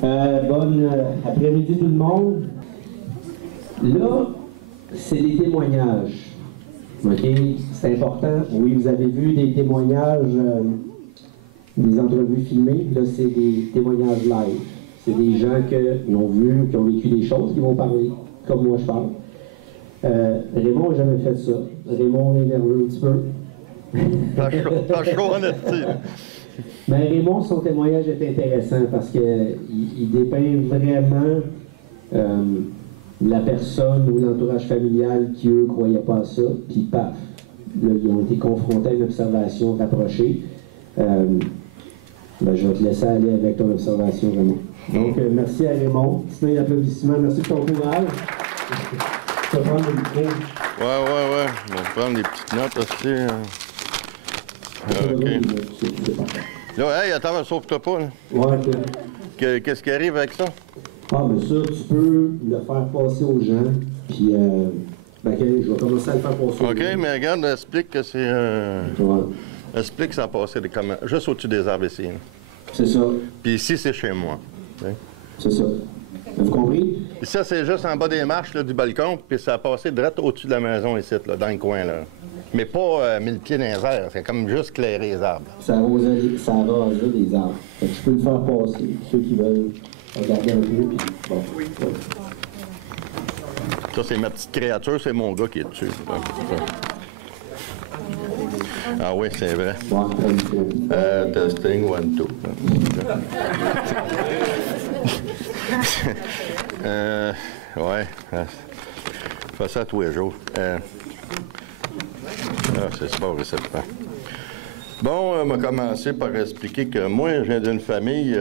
Bonne après-midi tout le monde. Là, c'est des témoignages. OK? C'est important. Oui, vous avez vu des témoignages, des entrevues filmées. Là, c'est des témoignages live. C'est des gens qui ont vu, qui ont vécu des choses, qui vont parler, comme moi je parle. Raymond n'a jamais fait ça. Raymond est nerveux un petit peu. Pas chaud, honnêtement. Mais Raymond, son témoignage est intéressant parce qu'il dépeint vraiment la personne ou l'entourage familial qui, eux, ne croyaient pas à ça, puis paf, là, ils ont été confrontés à une observation rapprochée. Je vais te laisser aller avec ton observation, Raymond. Donc, merci à Raymond. Sinon, un applaudissement. Merci de ton courage. Tu vas prendre le micro. Ouais. On va prendre des petites notes aussi. OK. Là, hey, attends, sauve-toi pas. Là. Ouais, Qu'est-ce qui arrive avec ça? Ah, mais ça, tu peux le faire passer aux gens, puis je vais commencer à le faire passer aux gens. OK, mais regarde, explique que c'est... Ouais. Explique que ça a passé juste au-dessus des arbres ici. Là. C'est ça. Puis ici, c'est chez moi. Okay? C'est ça. Vous compris? Puis ça, c'est juste en bas des marches là, du balcon, puis ça a passé direct au-dessus de la maison ici, là, dans le coin. Là. Mais pas 1000 pieds dans les airs, c'est comme juste clairer les arbres. Ça arrosait des arbres. Fait que je peux le faire passer, ceux qui veulent regarder un peu, puis bon. Oui. Ça, c'est ma petite créature, c'est mon gars qui est dessus. Ah oui, c'est vrai. Testing, 1, 2. Ouais. Je fais ça tous les jours. C'est pas réceptant. Bon, on va commencer par expliquer que moi, je viens d'une famille...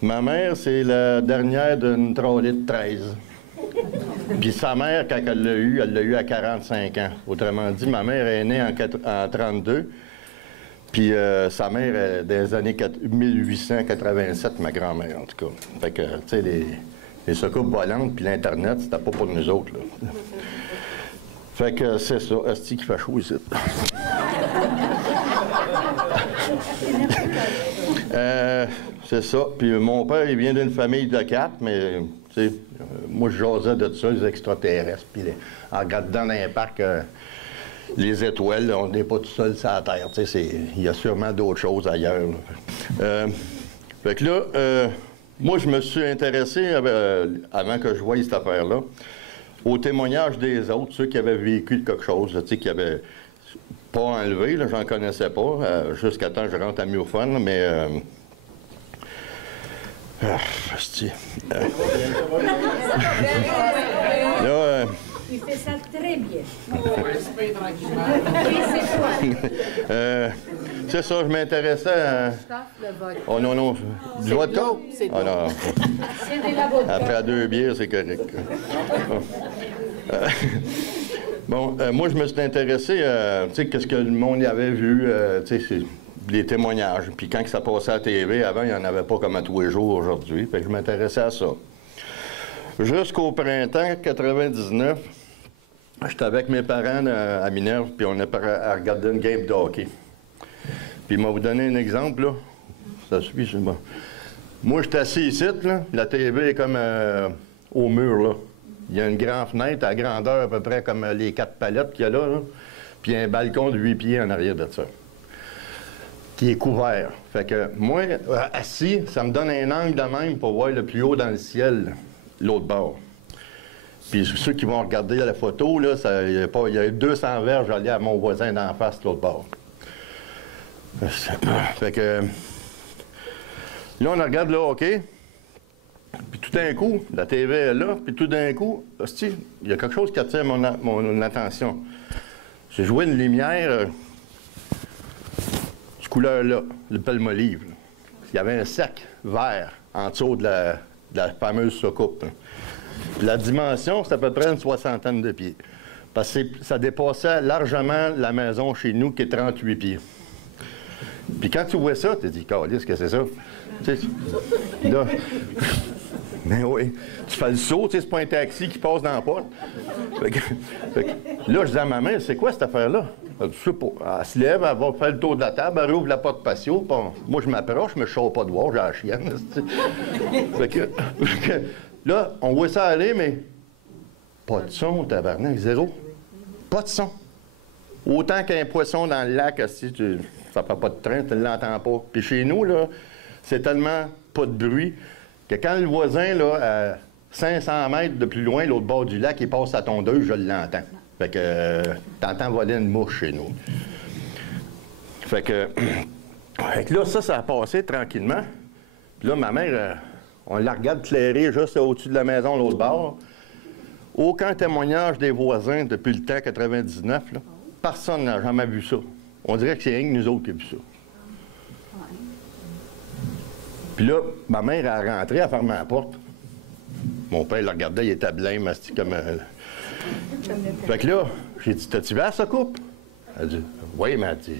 ma mère, c'est la dernière d'une trolley de 13. Puis sa mère, quand elle l'a eu à 45 ans. Autrement dit, ma mère est née en 32. Puis sa mère est des années 1887, ma grand-mère, en tout cas. Fait que, tu sais, les soucoupes volantes puis l'Internet, c'était pas pour nous autres, là. Fait que c'est ça. Asti qui fait chaud ici. C'est ça. Puis mon père, il vient d'une famille de 4, mais, tu sais, moi, je jasais de ça, les extraterrestres. Puis en regardant dans un parc, les étoiles, là, on n'est pas tout seul sur la Terre. Tu sais, il y a sûrement d'autres choses ailleurs. Fait que là, moi, je me suis intéressé, avant que je voie cette affaire-là, au témoignage des autres, ceux qui avaient vécu quelque chose, tu sais, qui avaient pas enlevé, là, j'en connaissais pas, jusqu'à temps que je rentre à Miophone, mais... là, il fait ça très bien. C'est ça, je m'intéressais à... Oh non, du vodka? Oh non. Après 2 bières, c'est correct. Bon, moi, je me suis intéressé à, tu sais, qu'est-ce que le monde y avait vu, tu sais, les témoignages. Puis quand ça passait à la TV, avant, il n'y en avait pas comme à tous les jours aujourd'hui. Fait que je m'intéressais à ça. Jusqu'au printemps 99, j'étais avec mes parents à Minerve, puis on est à regarder une game de hockey. Puis il m'a vous donné un exemple, là. Ça suit, c'est bon. Moi, j'étais assis ici, là. La TV est comme au mur, là. Il y a une grande fenêtre à grandeur à peu près comme les 4 palettes qu'il y a là, là. Puis un balcon de 8 pieds en arrière de ça, qui est couvert. Fait que moi, assis, ça me donne un angle de même pour voir le plus haut dans le ciel, l'autre bord. Puis ceux qui vont regarder la photo, là, il y a 200 verges allées à mon voisin d'en face, l'autre bord. Fait que... Là, on regarde le hockey. Puis tout d'un coup, la TV est là, puis tout d'un coup, hostie, il y a quelque chose qui attire mon attention. J'ai joué une lumière de couleur-là, le Palmolive. Il y avait un sac vert en dessous de la fameuse soucoupe. Puis la dimension, c'est à peu près une 60aine de pieds. Parce que ça dépassait largement la maison chez nous, qui est 38 pieds. Puis quand tu vois ça, tu te dis, câlisse, qu'est-ce que c'est ça? Tu sais, là, Mais oui, tu fais le saut, tu sais, c'est pas un taxi qui passe dans la porte. Fait que, là, je dis à ma mère, c'est quoi cette affaire-là? Elle dit, je sais pas. Elle se lève, elle va faire le tour de la table, elle rouvre la porte patio. Moi, je m'approche, mais je ne sors pas de voir, j'ai la chienne. Fait que, là, on voit ça aller, mais pas de son, tabarnak, zéro. Pas de son. Autant qu'un poisson dans le lac, si ça fait pas de train, tu ne l'entends pas. Puis chez nous, là, c'est tellement pas de bruit que quand le voisin, là, à 500 mètres de plus loin, l'autre bord du lac, il passe à tondeuse, je l'entends. Fait que t'entends voler une mouche chez nous. Fait que là, ça a passé tranquillement. Puis là, ma mère, on la regarde clairer juste au-dessus de la maison, l'autre bord. Aucun témoignage des voisins depuis le temps 99, là. Personne n'a jamais vu ça. On dirait que c'est rien que nous autres qui avons vu ça. Puis là, ma mère est rentrée, elle a fermé la porte. Mon père le regardait, il était blême, comme... Fait que là, j'ai dit, t'as-tu vu ça coupe? Elle a dit, oui, mais elle dit,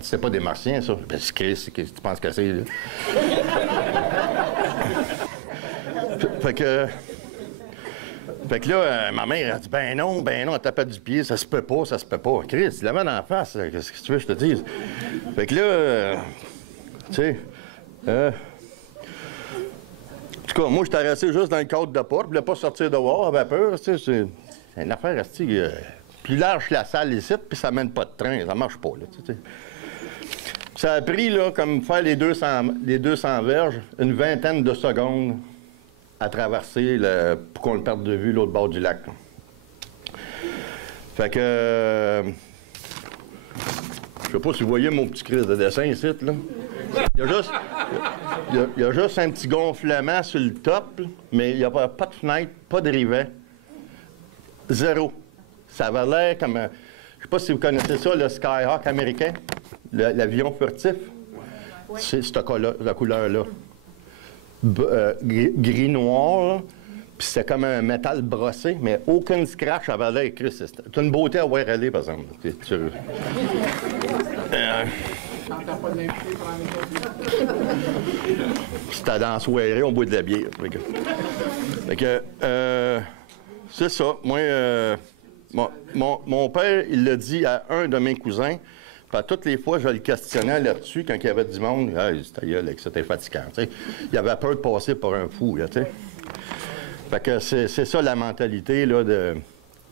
c'est pas des martiens, ça. Ben, c'est Chris, qu'est-ce que tu penses que c'est, là? Fait que là, ma mère a dit, ben non, elle tapait du pied, ça se peut pas. Chris, il la met en face, qu'est-ce que tu veux que je te dise? Fait que là, tu sais, en tout cas, moi, je t'ai resté juste dans le cadre de porte, je voulais pas sortir dehors, avait peur, tu sais, c'est une affaire, plus large que la salle ici, puis ça mène pas de train, ça marche pas, là, tu sais. Ça a pris, là, comme faire les 200 verges, une vingtaine de secondes à traverser pour qu'on le perde de vue l'autre bord du lac. Là. Fait que... je sais pas si vous voyez mon petit crise de dessin ici, là. Il y a juste un petit gonflement sur le top, mais il n'y a pas de fenêtre, pas de rivet. Zéro. Ça avait l'air comme... je ne sais pas si vous connaissez ça, le Skyhawk américain, l'avion furtif. C'est cette couleur-là. Gris-noir, puis c'était comme un métal brossé, mais aucun scratch avait l'air écrit. C'est une beauté à voir aller, par exemple. C'était dans la soirée, on boit de la bière. Fait que c'est ça. Moi, mon père, il l'a dit à un de mes cousins. Puis toutes les fois, je le questionnais là-dessus quand il y avait du monde. Hey, c'était fatigant. T'sais. Il avait peur de passer pour un fou. Là, t'sais. Fait que c'est ça la mentalité là, de.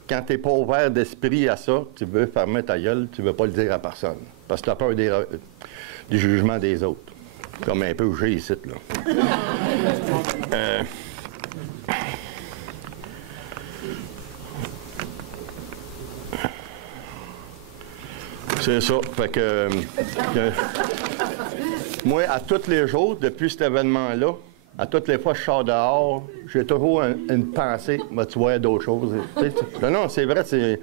Quand tu n'es pas ouvert d'esprit à ça, tu veux fermer ta gueule, tu ne veux pas le dire à personne. Parce que tu as peur du jugement des autres. Comme un peu j'ai ici, là. C'est ça. Fait que... moi, à tous les jours, depuis cet événement-là, à toutes les fois que je sors dehors, j'ai toujours une pensée, tu vois d'autres choses. Non, c'est vrai, tu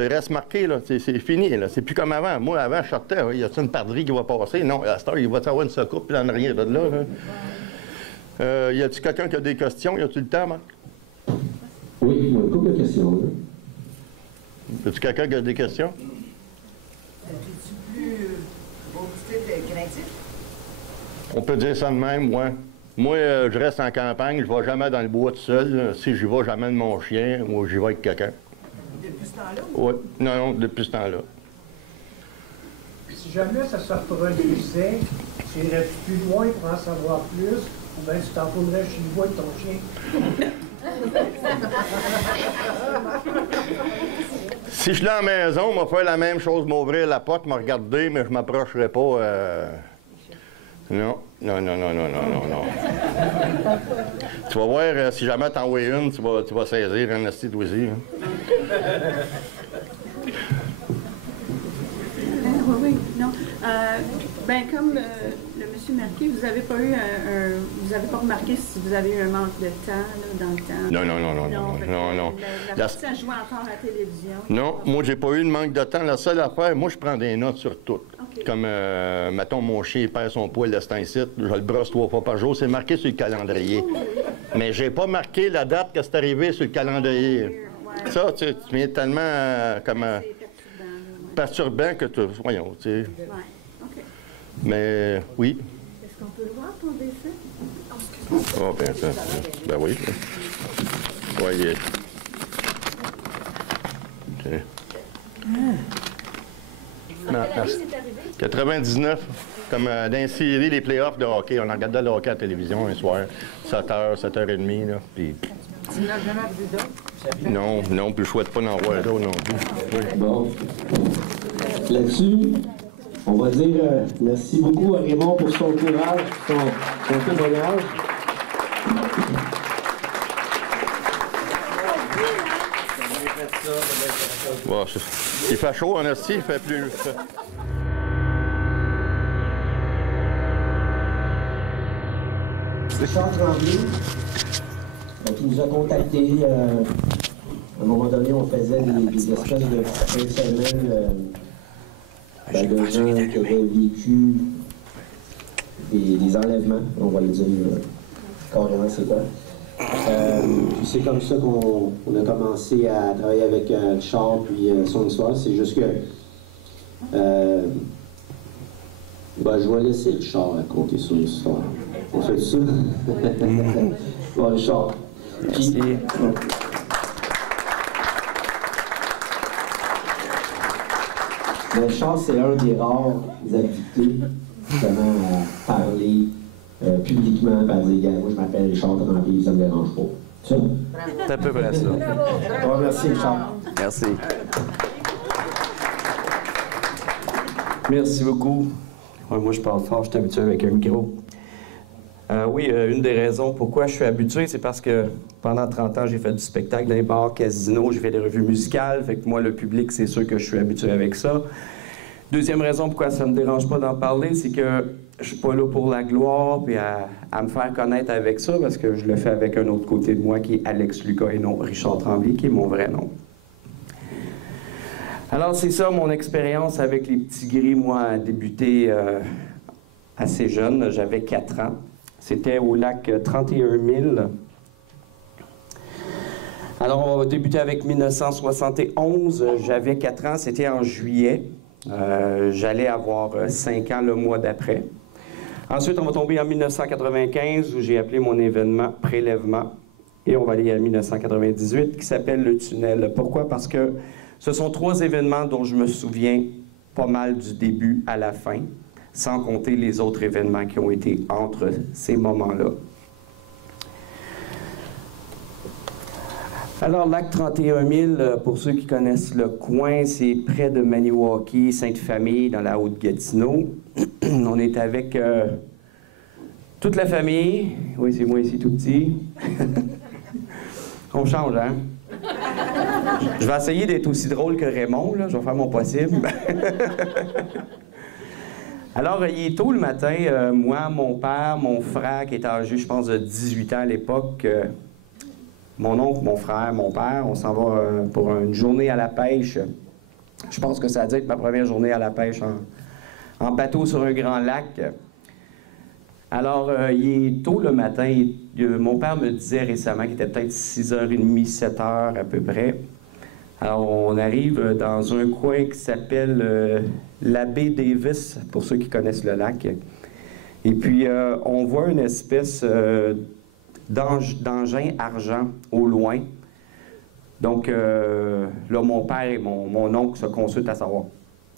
restes marqué, là. C'est fini, là. C'est plus comme avant. Moi, avant, je sortais, il y a une perdrix qui va passer? Non, à cette heure, il va y avoir une secoupe, puis en arrière de là. Y a-t-il quelqu'un qui a des questions? Y a-t-il le temps, Marc? Oui, il y a une couple de questions, là. Y a-t-il quelqu'un qui a des questions? Es-tu plus craintif? On peut dire ça de même, ouais. Moi, je reste en campagne, je ne vais jamais dans le bois tout seul. Si j'y vais, j'amène mon chien ou j'y vais avec quelqu'un. Depuis ce temps-là? Oui. Non, depuis ce temps-là. Si jamais ça se reproduisait, tu irais plus loin pour en savoir plus, ou bien tu t'enfournerais chez le bois avec ton chien? Si je suis à la maison, on va faire la même chose, m'ouvrir la porte, me regarder, mais je ne m'approcherai pas. Non. Tu vas voir, si jamais t'en vois une, tu vas saisir un asti d'oisier. Oui, non. Ben comme le monsieur Marquis, vous n'avez pas eu vous n'avez pas remarqué si vous avez eu un manque de temps là, dans le temps? Non. La partie, elle jouait encore à la télévision? Non, moi, j'ai pas eu de manque de temps. La seule affaire, moi, je prends des notes sur tout. Okay. Comme, mettons, mon chien perd son poil de cet incite, je le brosse 3 fois par jour. C'est marqué sur le calendrier. Mais j'ai pas marqué la date que c'est arrivé sur le calendrier. Ouais. Ça, tu viens tellement perturbant que tu... Voyons, tu sais. Ouais. OK. Mais, oui. Est-ce On peut le voir, ton décès? Oh, ben, ben oui. Voyez. OK. En quelle année c'est arrivé? 99, comme dans une série, les playoffs de hockey. On en regardait le hockey à la télévision un soir, 7h, 7h30. Là, puis... Tu n'as jamais vu d'autres? Non, non, puis je souhaite pas d'en voir d'autres non plus. Oui. Bon. Là-dessus, on va dire merci beaucoup à Raymond pour son courage, son témoignage. Bon, il fait chaud en esti, il fait plus... Richard Tremblay, qui nous a contactés. À un moment donné, on faisait des espèces de fin de semaine de gens qui avaient vécu des enlèvements, on va le dire carrément c'est quoi. Puis c'est comme ça qu'on a commencé à travailler avec Richard puis son histoire. C'est juste que je vais laisser Richard raconter son histoire. On fait ça? Bon, Richard. Merci. Richard, c'est un des rares addictés justement à parler publiquement, à dire, gars, moi je m'appelle Richard Tremblay, ça me dérange pas. Ça? C'est à peu près ça. Bon, merci Richard. Merci. Merci beaucoup. Ouais, moi, je parle fort, je suis habitué avec un micro. Oui, une des raisons pourquoi je suis habitué, c'est parce que pendant 30 ans, j'ai fait du spectacle dans les bars, casinos, j'ai fait des revues musicales. Fait que moi, le public, c'est sûr que je suis habitué avec ça. Deuxième raison pourquoi ça ne me dérange pas d'en parler, c'est que je suis pas là pour la gloire puis à me faire connaître avec ça, parce que je le fais avec un autre côté de moi qui est Alex Lucas et non Richard Tremblay, qui est mon vrai nom. Alors, c'est ça, mon expérience avec les petits gris, moi, a débuté assez jeune. J'avais 4 ans. C'était au lac 31 000. Alors, on va débuter avec 1971. J'avais 4 ans, c'était en juillet. J'allais avoir 5 ans le mois d'après. Ensuite, on va tomber en 1995, où j'ai appelé mon événement « Prélèvement ». Et on va aller à 1998, qui s'appelle le tunnel. Pourquoi? Parce que ce sont 3 événements dont je me souviens pas mal du début à la fin, sans compter les autres événements qui ont été entre ces moments-là. Alors, lac 31 000, pour ceux qui connaissent le coin, c'est près de Maniwaki, Sainte-Famille, dans la Haute-Gatineau. On est avec toute la famille. Oui, c'est moi ici tout petit. On change, hein? Je vais essayer d'être aussi drôle que Raymond, là. Je vais faire mon possible. Alors, il est tôt le matin. Moi, mon père, mon frère, qui est âgé, je pense, de 18 ans à l'époque, mon oncle, mon frère, mon père, on s'en va pour une journée à la pêche. Je pense que ça a dû être ma première journée à la pêche en bateau sur un grand lac. Alors, il est tôt le matin. Mon père me disait récemment qu'il était peut-être 6h30, 7h à peu près. Alors, on arrive dans un coin qui s'appelle la baie Davis, pour ceux qui connaissent le lac. Et puis, on voit une espèce d'engin argent au loin. Donc, là, mon père et mon oncle se consultent à savoir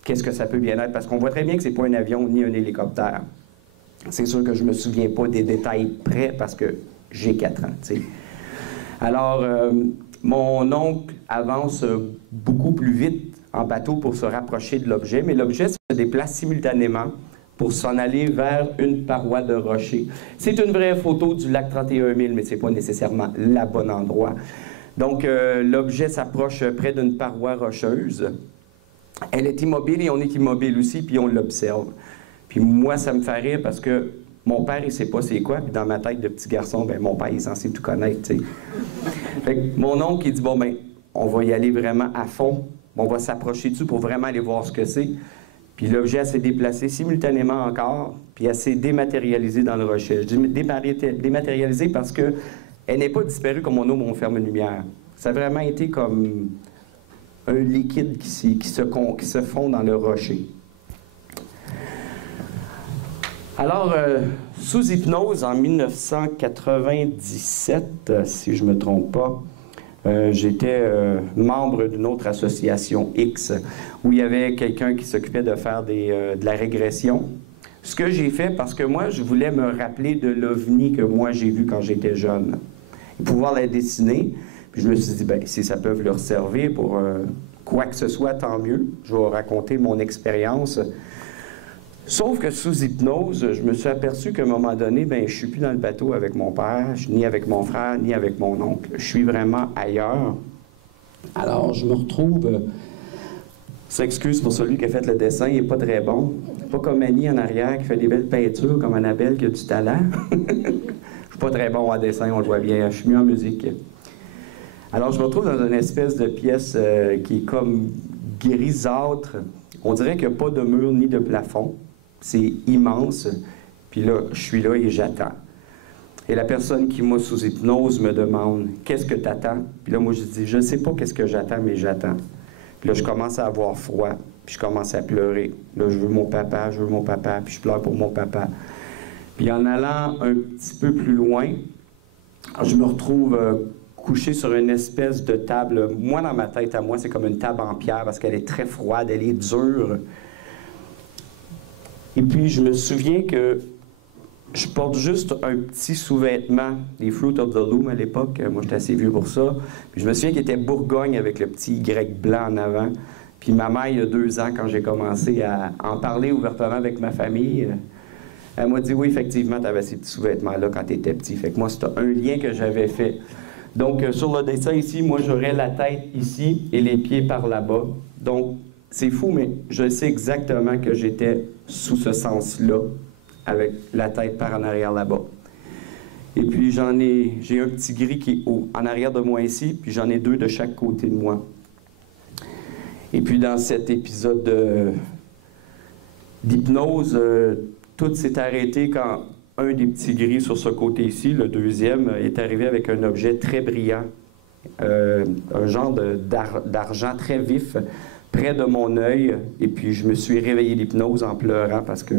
qu'est-ce que ça peut bien être, parce qu'on voit très bien que c'est pas un avion ni un hélicoptère. C'est sûr que je me souviens pas des détails près parce que j'ai 4 ans, tu sais. Alors, mon oncle avance beaucoup plus vite en bateau pour se rapprocher de l'objet, mais l'objet se déplace simultanément pour s'en aller vers une paroi de rocher. C'est une vraie photo du lac 31 000, mais c'est pas nécessairement le bon endroit. Donc, l'objet s'approche près d'une paroi rocheuse. Elle est immobile et on est immobile aussi, puis on l'observe. Puis moi, ça me fait rire parce que mon père, il sait pas c'est quoi, puis dans ma tête de petit garçon, ben mon père, il est censé tout connaître, tu sais. Fait que mon oncle, il dit, bon, ben, on va y aller vraiment à fond, on va s'approcher dessus pour vraiment aller voir ce que c'est. Puis l'objet s'est déplacé simultanément encore, puis elle s'est dématérialisée dans le rocher. Je dis dématérialisée parce que elle n'est pas disparue comme on ouvre ou on ferme une lumière. Ça a vraiment été comme un liquide qui se fond dans le rocher. Alors, sous hypnose, en 1997, si je ne me trompe pas, j'étais membre d'une autre association X, où il y avait quelqu'un qui s'occupait de faire de la régression. Ce que j'ai fait, parce que moi, je voulais me rappeler de l'OVNI que moi, j'ai vu quand j'étais jeune, et pouvoir la dessiner. Puis je me suis dit, bien, si ça peut leur servir pour quoi que ce soit, tant mieux. Je vais raconter mon expérience. Sauf que sous hypnose, je me suis aperçu qu'à un moment donné, bien, je ne suis plus dans le bateau avec mon père, ni avec mon frère, ni avec mon oncle. Je suis vraiment ailleurs. Alors, je me retrouve... s'excuse pour celui qui a fait le dessin, il n'est pas très bon. Pas comme Annie en arrière qui fait des belles peintures, comme Annabelle qui a du talent. Je ne suis pas très bon en dessin, on le voit bien. Je suis mieux en musique. Alors, je me retrouve dans une espèce de pièce qui est comme grisâtre. On dirait qu'il n'y a pas de mur ni de plafond. C'est immense. Puis là, je suis là et j'attends. Et la personne qui m'a sous hypnose me demande « Qu'est-ce que tu attends? » Puis là, moi, je dis « Je ne sais pas qu'est-ce que j'attends, mais j'attends. » Puis là, je commence à avoir froid, puis je commence à pleurer. Là, je veux mon papa, puis je pleure pour mon papa. Puis en allant un petit peu plus loin, je me retrouve couché sur une espèce de table. Moi, dans ma tête, à moi, c'est comme une table en pierre parce qu'elle est très froide, elle est dure. Et puis, je me souviens que je porte juste un petit sous-vêtement, les Fruit of the Loom à l'époque. Moi, j'étais assez vieux pour ça. Puis je me souviens qu'il était Bourgogne avec le petit Y blanc en avant. Puis ma mère, il y a 2 ans, quand j'ai commencé à en parler ouvertement avec ma famille, elle m'a dit, oui, effectivement, tu avais ces petits sous-vêtements-là quand tu étais petit. Fait que moi, c'était un lien que j'avais fait. Donc, sur le dessin ici, moi, j'aurais la tête ici et les pieds par là-bas. Donc, c'est fou, mais je sais exactement que j'étais sous ce sens-là, avec la tête par en arrière là-bas. Et puis, j'ai un petit gris qui est en arrière de moi ici, puis j'en ai 2 de chaque côté de moi. Et puis, dans cet épisode d'hypnose, tout s'est arrêté quand un des petits gris sur ce côté ici, le deuxième, est arrivé avec un objet très brillant, un genre d'argent très vif, près de mon œil. Et puis, je me suis réveillé d'hypnose en pleurant parce que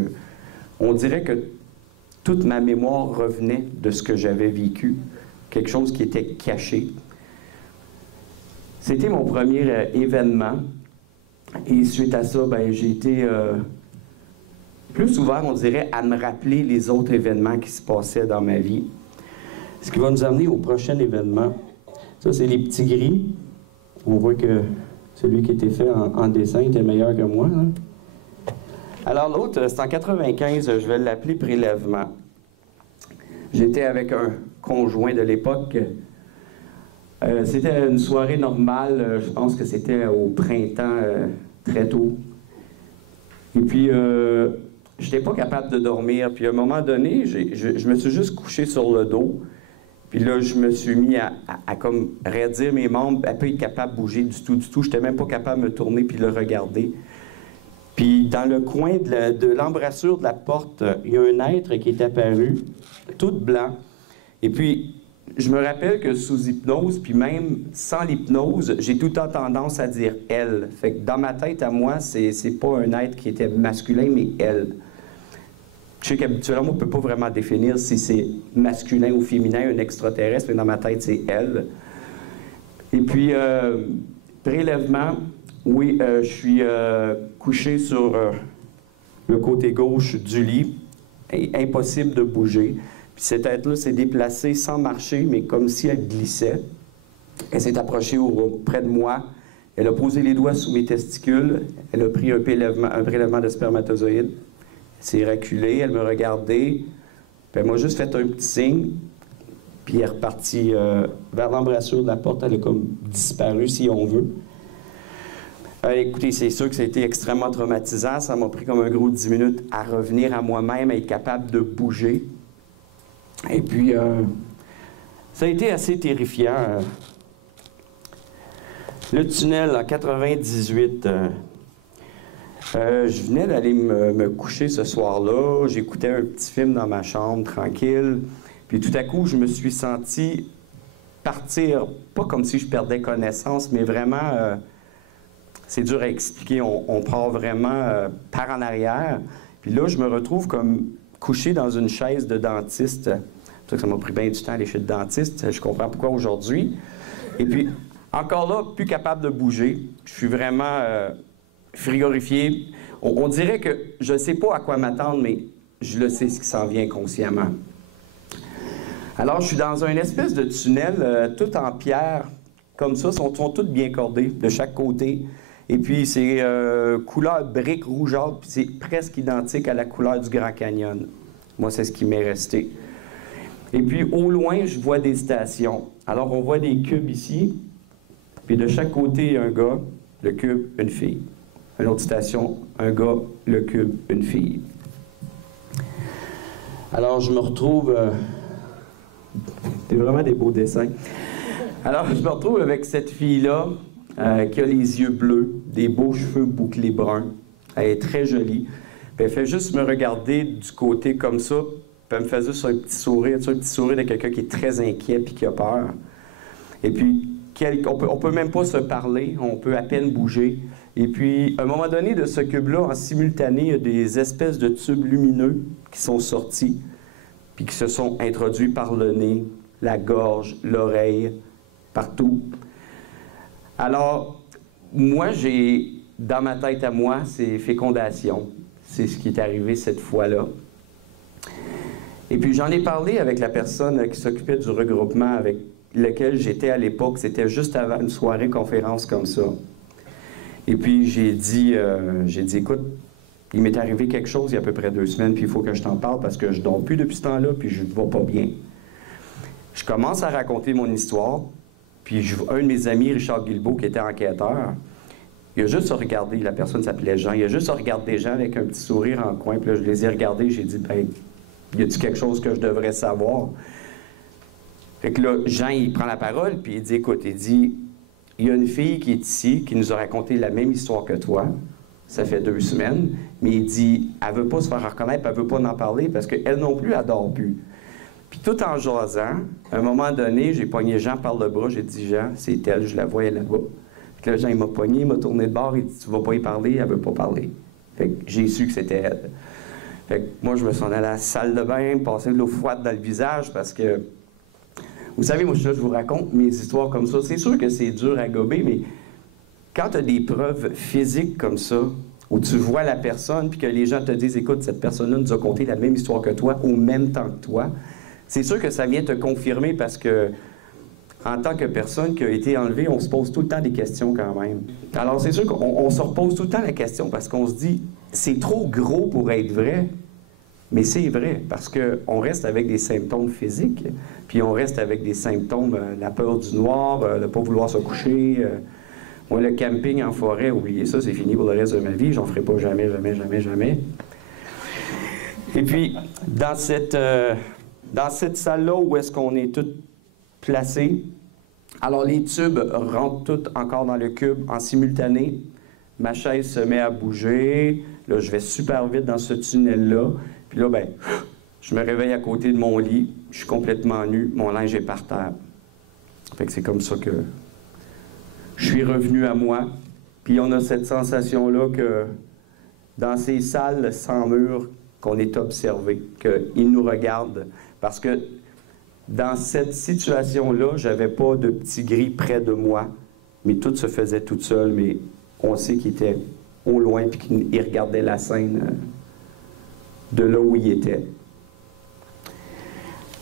on dirait que toute ma mémoire revenait de ce que j'avais vécu, quelque chose qui était caché. C'était mon premier événement. Et suite à ça, ben, j'ai été plus ouvert, on dirait, à me rappeler les autres événements qui se passaient dans ma vie. Ce qui va nous amener au prochain événement. Ça, c'est les petits gris. On voit que celui qui était fait en dessin était meilleur que moi. Hein? Alors l'autre, c'est en 95, je vais l'appeler prélèvement. J'étais avec un conjoint de l'époque. C'était une soirée normale, je pense que c'était au printemps, très tôt. Et puis, je n'étais pas capable de dormir. Puis à un moment donné, je me suis juste couché sur le dos. Puis là, je me suis mis à comme raidir mes membres, à pas être capable de bouger du tout. Je n'étais même pas capable de me tourner puis le regarder. Puis dans le coin de l'embrasure de la porte, il y a un être qui est apparu, tout blanc. Et puis, je me rappelle que sous hypnose, puis même sans l'hypnose, j'ai tout le temps tendance à dire « elle ». Fait que dans ma tête, à moi, c'est pas un être qui était masculin, mais « elle ». Je sais qu'habituellement, on ne peut pas vraiment définir si c'est masculin ou féminin, un extraterrestre, mais dans ma tête, c'est « elle ». Et puis, prélèvement, oui, je suis couché sur le côté gauche du lit, impossible de bouger. Puis cette tête-là s'est déplacée sans marcher, mais comme si elle glissait. Elle s'est approchée près de moi. Elle a posé les doigts sous mes testicules. Elle a pris un prélèvement de spermatozoïdes. Elle s'est reculée, elle me regardait. Puis elle m'a juste fait un petit signe. Puis elle est repartie vers l'embrasure de la porte. Elle a comme disparu, si on veut. Écoutez, c'est sûr que ça a été extrêmement traumatisant. Ça m'a pris comme un gros 10 minutes à revenir à moi-même, à être capable de bouger. Et puis, ça a été assez terrifiant. Le tunnel, en 98, je venais d'aller me coucher ce soir-là. J'écoutais un petit film dans ma chambre, tranquille. Puis tout à coup, je me suis senti partir, pas comme si je perdais connaissance, mais vraiment, c'est dur à expliquer. On part vraiment par en arrière. Puis là, je me retrouve comme couché dans une chaise de dentiste. C'est pour ça que ça m'a pris bien du temps à aller chez le dentiste. Je comprends pourquoi aujourd'hui. Et puis, encore là, plus capable de bouger. Je suis vraiment frigorifié. On dirait que je ne sais pas à quoi m'attendre, mais je le sais ce qui s'en vient consciemment. Alors, je suis dans une espèce de tunnel tout en pierre, comme ça, sont toutes bien cordées de chaque côté. Et puis, c'est couleur brique rougeâtre, puis c'est presque identique à la couleur du Grand Canyon. Moi, c'est ce qui m'est resté. Et puis, au loin, je vois des stations. Alors, on voit des cubes ici, puis de chaque côté, il y a un gars, le cube, une fille. Une autre station, un gars, le cube, une fille. Alors, je me retrouve... c'est vraiment des beaux dessins. Alors, je me retrouve avec cette fille-là qui a les yeux bleus, des beaux cheveux bouclés bruns. Elle est très jolie. Puis elle fait juste me regarder du côté comme ça, puis elle me fait juste un petit sourire de quelqu'un qui est très inquiet et qui a peur. Et puis, on peut même pas se parler, on peut à peine bouger. Et puis, à un moment donné de ce cube-là, en simultané, il y a des espèces de tubes lumineux qui sont sortis, puis qui se sont introduits par le nez, la gorge, l'oreille, partout. Alors, moi, dans ma tête à moi, c'est fécondation. C'est ce qui est arrivé cette fois-là. Et puis, j'en ai parlé avec la personne qui s'occupait du regroupement avec lequel j'étais à l'époque. C'était juste avant une soirée conférence comme ça. Et puis, j'ai dit, écoute, il m'est arrivé quelque chose il y a à peu près 2 semaines, puis il faut que je t'en parle parce que je ne dors plus depuis ce temps-là, puis je ne vais pas bien. Je commence à raconter mon histoire, puis un de mes amis, Richard Guilbeault, qui était enquêteur, il a juste regardé, la personne s'appelait Jean, il a juste regardé Jean avec un petit sourire en coin, puis là, je les ai regardés, j'ai dit, ben, y a-t-il quelque chose que je devrais savoir? Fait que là, Jean, il prend la parole, puis il dit, écoute, il y a une fille qui est ici, qui nous a raconté la même histoire que toi, ça fait 2 semaines, mais il dit, elle veut pas se faire reconnaître, elle veut pas en parler, parce qu'elle non plus, elle dort plus. Puis tout en jasant, à un moment donné, j'ai pogné Jean par le bras, j'ai dit, Jean, c'est elle, je la voyais là-bas. Puis là, Jean, il m'a pogné, il m'a tourné de bord, il dit, tu vas pas y parler, elle veut pas parler. Fait que j'ai su que c'était elle. Fait que moi, je me suis allé à la salle de bain, passer de l'eau froide dans le visage, parce que, vous savez, moi, je vous raconte mes histoires comme ça. C'est sûr que c'est dur à gober, mais quand tu as des preuves physiques comme ça, où tu vois la personne, puis que les gens te disent, écoute, cette personne-là nous a conté la même histoire que toi, au même temps que toi, c'est sûr que ça vient te confirmer parce que, en tant que personne qui a été enlevée, on se pose tout le temps des questions quand même. Alors, c'est sûr qu'on se repose tout le temps la question parce qu'on se dit, c'est trop gros pour être vrai, mais c'est vrai parce qu'on reste avec des symptômes physiques, puis on reste avec des symptômes, la peur du noir, ne pas vouloir se coucher. Moi, le camping en forêt, oubliez ça, c'est fini pour le reste de ma vie, j'en ferai pas jamais, jamais, jamais, jamais. Et puis, dans cette salle-là où est-ce qu'on est tous placés, alors les tubes rentrent tous encore dans le cube en simultané. Ma chaise se met à bouger. Là, je vais super vite dans ce tunnel-là. Puis là, ben, je me réveille à côté de mon lit. Je suis complètement nu. Mon linge est par terre. Fait que c'est comme ça que je suis revenu à moi. Puis on a cette sensation-là que dans ces salles sans mur, qu'on est observé, qu'ils nous regardent. Parce que dans cette situation-là, je n'avais pas de petit gris près de moi, mais tout se faisait tout seul, mais on sait qu'il était au loin et qu'il regardait la scène de là où il était.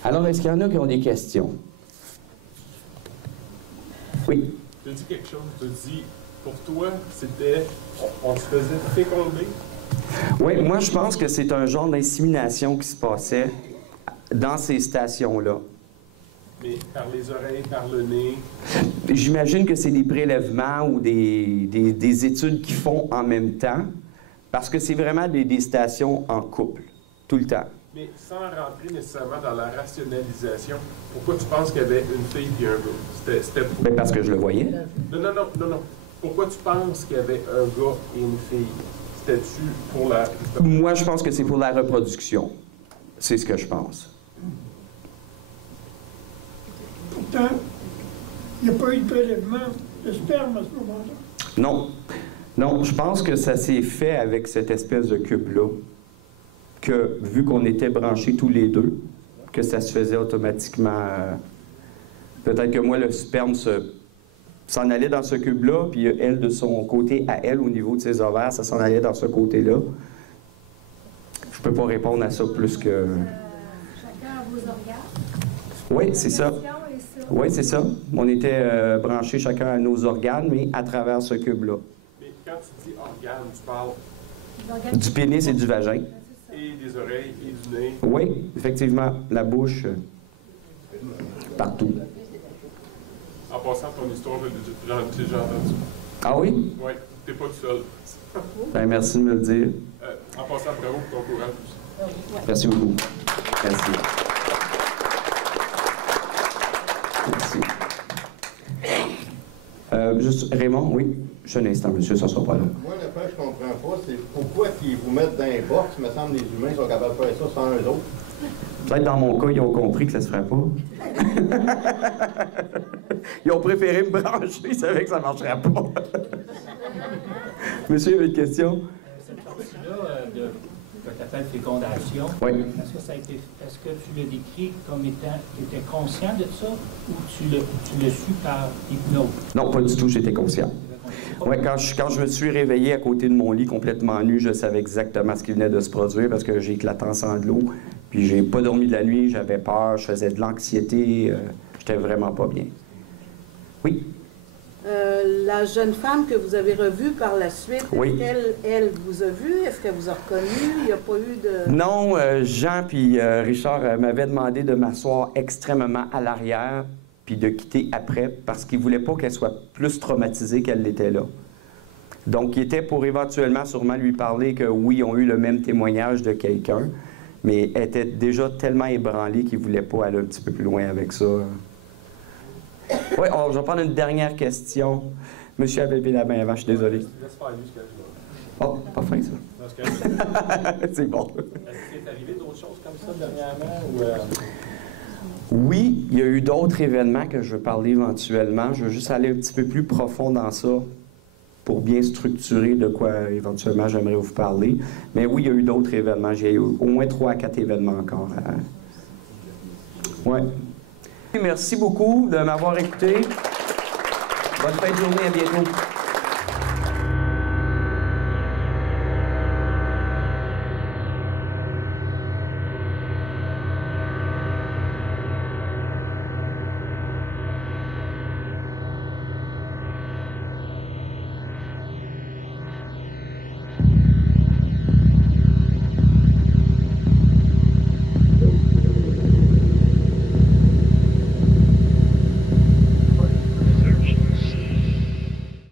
Alors, est-ce qu'il y en a qui ont des questions? Oui? Tu as dit quelque chose, tu as dit, pour toi, c'était, on se faisait féconder? Oui, moi, je pense que c'est un genre d'insémination qui se passait dans ces stations-là. Mais par les oreilles, par le nez? J'imagine que c'est des prélèvements ou des études qu'ils font en même temps, parce que c'est vraiment des stations en couple, tout le temps. Mais sans rentrer nécessairement dans la rationalisation, pourquoi tu penses qu'il y avait une fille et un gars? C'était pour... Bien, parce que je le voyais. Non. Pourquoi tu penses qu'il y avait un gars et une fille? C'était-tu pour la... Moi, je pense que c'est pour la reproduction. C'est ce que je pense. Pourtant, il n'y a pas eu de prélèvement de sperme à ce moment-là. Non. Non, je pense que ça s'est fait avec cette espèce de cube-là. que, vu qu'on était branchés tous les deux, que ça se faisait automatiquement. Peut-être que moi, le sperme s'en allait dans ce cube-là, puis elle, de son côté, à elle, au niveau de ses ovaires, ça s'en allait dans ce côté-là. Je peux pas répondre à ça plus que... Chacun a vos organes? Oui, c'est ça. Oui, c'est ça. On était branchés chacun à nos organes, mais à travers ce cube-là. Mais quand tu dis organes, tu parles Du pénis et du vagin. et des oreilles et du nez. Oui, effectivement. La bouche, partout. En passant ton histoire, j'en ai déjà entendu. Ah oui? Oui, t'es pas tout seul. Ben, merci de me le dire. En passant, bravo pour ton courage aussi. Merci beaucoup. Merci. Merci. Juste, Raymond, oui? Juste un instant, monsieur, ça ne sera pas long. Moi, le point que je comprends pas, c'est pourquoi qu'ils vous mettent dans les box, il me semble que les humains sont capables de faire ça sans eux autres. Peut-être dans mon cas, ils ont compris que ça se ferait pas. Ils ont préféré me brancher, ils savaient que ça ne marcherait pas. Monsieur, il y avait une question? Cette partie-là que tu appelles fécondation, Oui. est-ce que tu le décris comme étant, tu étais conscient de ça ou tu le su par hypnose? Non, pas du tout, j'étais conscient. Oui, quand je me suis réveillé à côté de mon lit complètement nu, je savais exactement ce qui venait de se produire parce que j'ai éclaté en sanglots. Puis j'ai pas dormi de la nuit, j'avais peur, je faisais de l'anxiété, j'étais vraiment pas bien. Oui? La jeune femme que vous avez revue par la suite, Oui. elle vous a vu? Est-ce qu'elle vous a reconnu? Il n'y a pas eu de... Non, Jean puis Richard m'avaient demandé de m'asseoir extrêmement à l'arrière puis de quitter après parce qu'ils ne voulaient pas qu'elle soit plus traumatisée qu'elle l'était là. Donc, il était pour éventuellement sûrement lui parler que oui, ils ont eu le même témoignage de quelqu'un, mais elle était déjà tellement ébranlée qu'ils ne voulaient pas aller un petit peu plus loin avec ça. Oui, je vais prendre une dernière question. Monsieur avait levé la main avant, je suis désolé. Laisse faire lui ce qu'elle veut. Oh, pas fin ça. Dans ce cas-là. C'est bon. Est-ce qu'il est arrivé d'autres choses comme ça dernièrement ou Oui, il y a eu d'autres événements que je veux parler éventuellement. Je veux juste aller un petit peu plus profond dans ça pour bien structurer de quoi éventuellement j'aimerais vous parler. Mais oui, il y a eu d'autres événements. J'ai eu au moins 3 à 4 événements encore. Ouais. Merci beaucoup de m'avoir écouté. Bonne fin de journée, à bientôt.